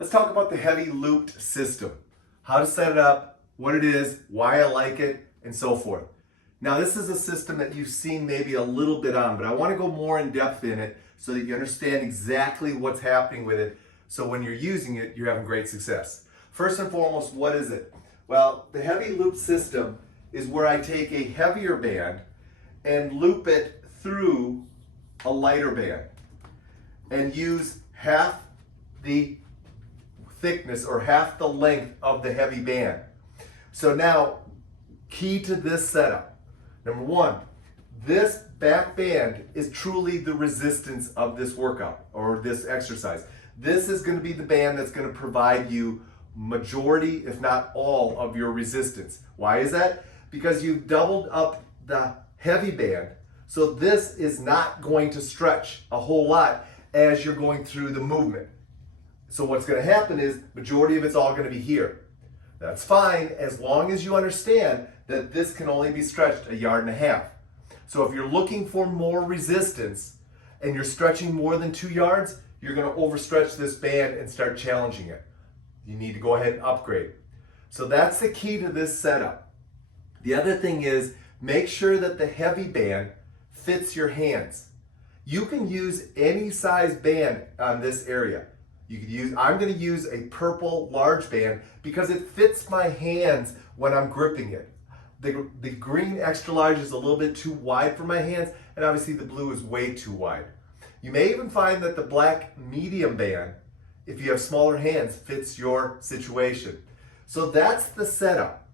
Let's talk about the heavy looped system. How to set it up, what it is, why I like it, and so forth. Now this is a system that you've seen maybe a little bit on, but I want to go more in depth in it so that you understand exactly what's happening with it, so when you're using it, you're having great success. First and foremost, what is it? Well, the heavy loop system is where I take a heavier band and loop it through a lighter band and use half the thickness or half the length of the heavy band. So now, key to this setup. Number one, this back band is truly the resistance of this workout or this exercise. This is going to be the band that's going to provide you majority, if not all, of your resistance. Why is that? Because you've doubled up the heavy band, so this is not going to stretch a whole lot as you're going through the movement. So what's going to happen is majority of it's all going to be here. That's fine as long as you understand that this can only be stretched 1.5 yards. So if you're looking for more resistance and you're stretching more than 2 yards, you're going to overstretch this band and start challenging it. You need to go ahead and upgrade. So that's the key to this setup. The other thing is make sure that the heavy band fits your hands. You can use any size band on this area. I'm going to use a purple large band because it fits my hands when I'm gripping it. The green extra large is a little bit too wide for my hands, and obviously the blue is way too wide. You may even find that the black medium band, if you have smaller hands, fits your situation. So that's the setup.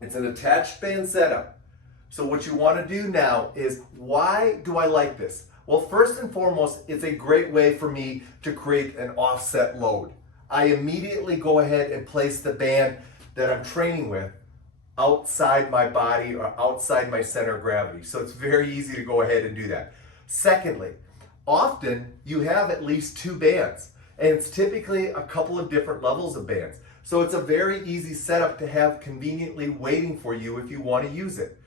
It's an attached band setup. So what you want to do now is, why do I like this? Well, first and foremost, it's a great way for me to create an offset load. I immediately go ahead and place the band that I'm training with outside my body or outside my center of gravity. So it's very easy to go ahead and do that. Secondly, often you have at least 2 bands, and it's typically a couple of different levels of bands. So it's a very easy setup to have conveniently waiting for you if you want to use it.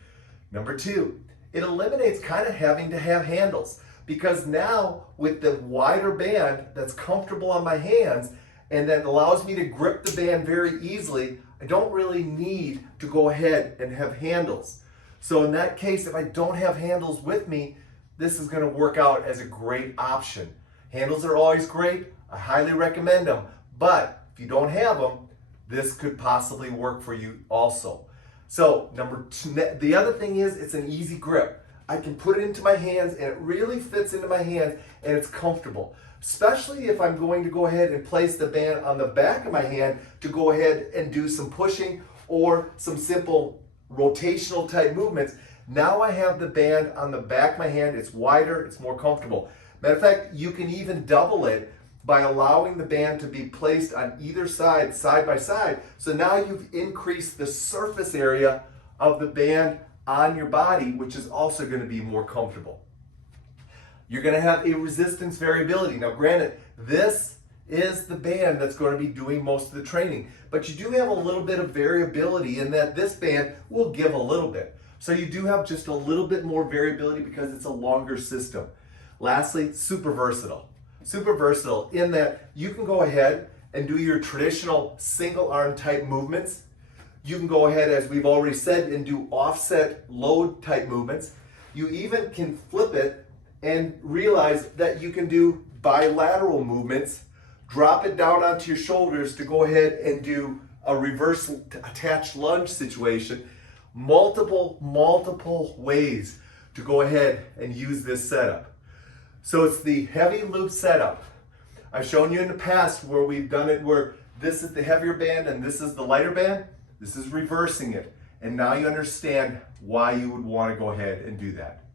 Number 2, it eliminates kind of having to have handles, because now with the wider band that's comfortable on my hands and that allows me to grip the band very easily, I don't really need to go ahead and have handles. So in that case, if I don't have handles with me, this is going to work out as a great option. Handles are always great. I highly recommend them. But if you don't have them, this could possibly work for you also. So number 2, the other thing is it's an easy grip. I can put it into my hands and it really fits into my hands and it's comfortable. Especially if I'm going to go ahead and place the band on the back of my hand to go ahead and do some pushing or some simple rotational type movements. Now I have the band on the back of my hand. It's wider, it's more comfortable. Matter of fact, you can even double it by allowing the band to be placed on either side, side by side. So now you've increased the surface area of the band on your body, which is also going to be more comfortable. You're going to have a resistance variability. Now granted, this is the band that's going to be doing most of the training, but you do have a little bit of variability in that this band will give a little bit. So you do have just a little bit more variability because it's a longer system. Lastly, super versatile. Super versatile in that you can go ahead and do your traditional single arm type movements. You can go ahead, as we've already said, and do offset load type movements. You even can flip it and realize that you can do bilateral movements, drop it down onto your shoulders to go ahead and do a reverse attached lunge situation. Multiple ways to go ahead and use this setup. So it's the heavy loop setup. I've shown you in the past where we've done it where this is the heavier band and this is the lighter band. This is reversing it. And now you understand why you would want to go ahead and do that.